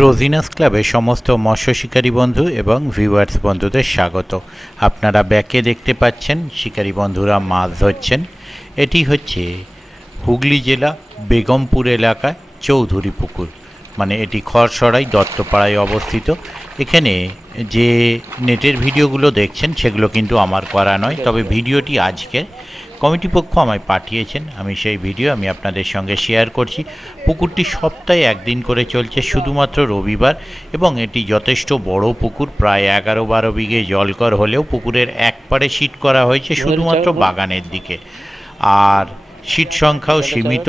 রোজিনাস ক্লাবে সমস্ত মৎস্য শিকারী বন্ধু এবং ভিউয়ার্স বন্ধুদের স্বাগত। আপনারা ব্যাকে দেখতে পাচ্ছেন শিকারী বন্ধুরা মাছ ধরছেন। এটি হচ্ছে হুগলি জেলা বেগমপুর এলাকায় চৌধুরী পুকুর, মানে এটি খড়সরাই দত্তপাড়ায় অবস্থিত। এখানে যে নেটের ভিডিওগুলো দেখছেন সেগুলো কিন্তু আমার করা নয়, তবে ভিডিওটি আজকে কমিটি পক্ষ আমায় পাঠিয়েছেন, আমি সেই ভিডিও আপনাদের সঙ্গে শেয়ার করছি। পুকুরটি সপ্তাহে একদিন করে চলছে, শুধুমাত্র রবিবার, এবং এটি যথেষ্ট বড় পুকুর, প্রায় 11-12 বিঘে জলকর হলেও পুকুরের এক পাড়ে সিট করা হয়েছে শুধুমাত্র বাগানের দিকে, আর সিট সংখ্যাও সীমিত।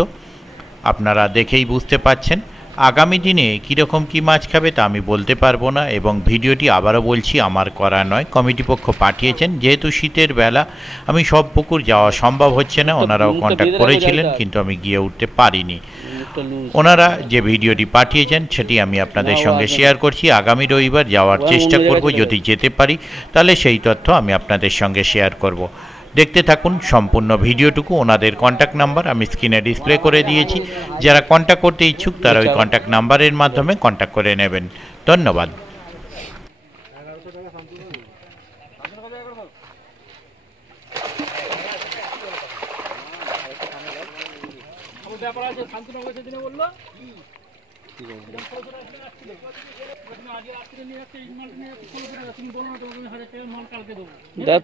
আপনারা দেখেই বুঝতে পাচ্ছেন। আগামী দিনে কীরকম কী মাছ খাবে তা আমি বলতে পারবো না, এবং ভিডিওটি আবারও বলছি আমার করা নয়, কমিটি পক্ষ পাঠিয়েছেন। যেহেতু শীতের বেলা আমি সব পুকুর যাওয়া সম্ভব হচ্ছে না, ওনারাও কন্ট্যাক্ট করেছিলেন কিন্তু আমি গিয়ে উঠতে পারিনি। ওনারা যে ভিডিওটি পাঠিয়েছেন সেটি আমি আপনাদের সঙ্গে শেয়ার করছি। আগামী রবিবার যাওয়ার চেষ্টা করব, যদি যেতে পারি তাহলে সেই তথ্য আমি আপনাদের সঙ্গে শেয়ার করব। দেখতে থাকুন সম্পূর্ণ ভিডিওটুকু। ওনাদের কন্ট্যাক্ট নাম্বার আমি স্ক্রিনে ডিসপ্লে করে দিয়েছি, যারা কন্ট্যাক্ট করতে ইচ্ছুক তারা ওই কন্ট্যাক্ট নাম্বারের মাধ্যমে কন্ট্যাক্ট করে নেবেন। ধন্যবাদ।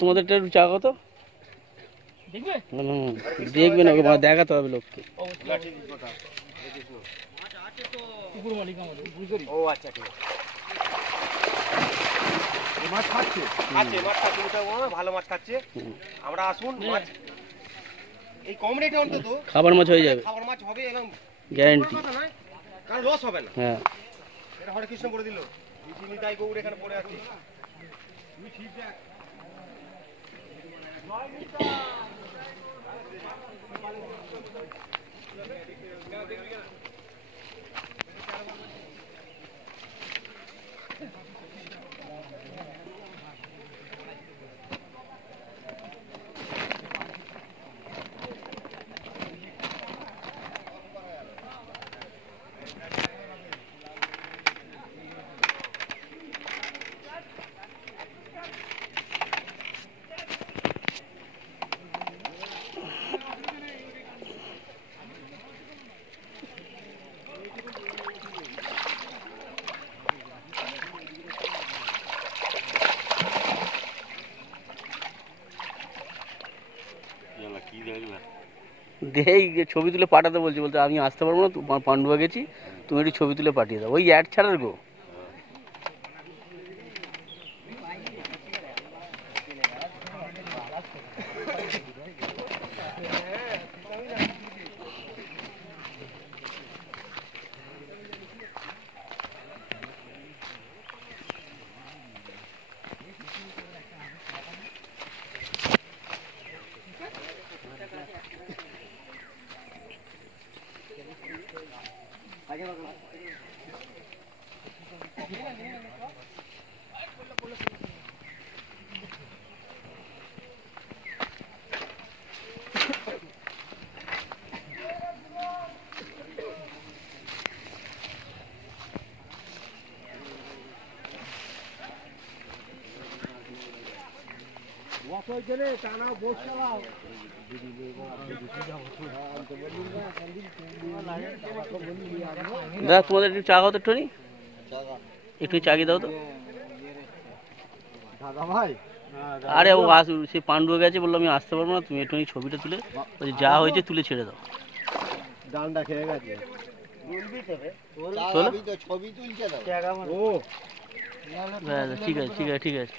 তোমাদের চা কত দেখবে না, দেখাতে হবে লোককে। ভালো মাছ খাচ্ছে, আমরা আসুন, এই কম রেটে অন্তত খাবার মাছ হয়ে যাবে, খাবার মাছ হবে এবং গ্যারান্টি, কারণ লস হবে না। হ্যাঁ, এটা হরে কৃষ্ণ করে দিল, তাই গৌড় এখানে পড়ে আছে। দেখ ছবি তুলে পাঠাতে বলছি, বলতে আমি আসতে পারবো না, তোমার পান্ডুয়া গেছি, তুমি একটু ছবি তুলে পাঠিয়ে দাও। ওই অ্যাড ছাড়ার গো। দাদা তোমাদের একটু চা খাও তো, একটু একটু চা দাও তো। আরে ও সে পান্ডু গেছে, বললো আমি আসতে পারবো না, তুমি একটু ছবিটা তুলে যা হয়েছে তুলে ছেড়ে দাও। ডান্ডা খেয়ে গেছে, ঠিক আছে ঠিক আছে ঠিক আছে।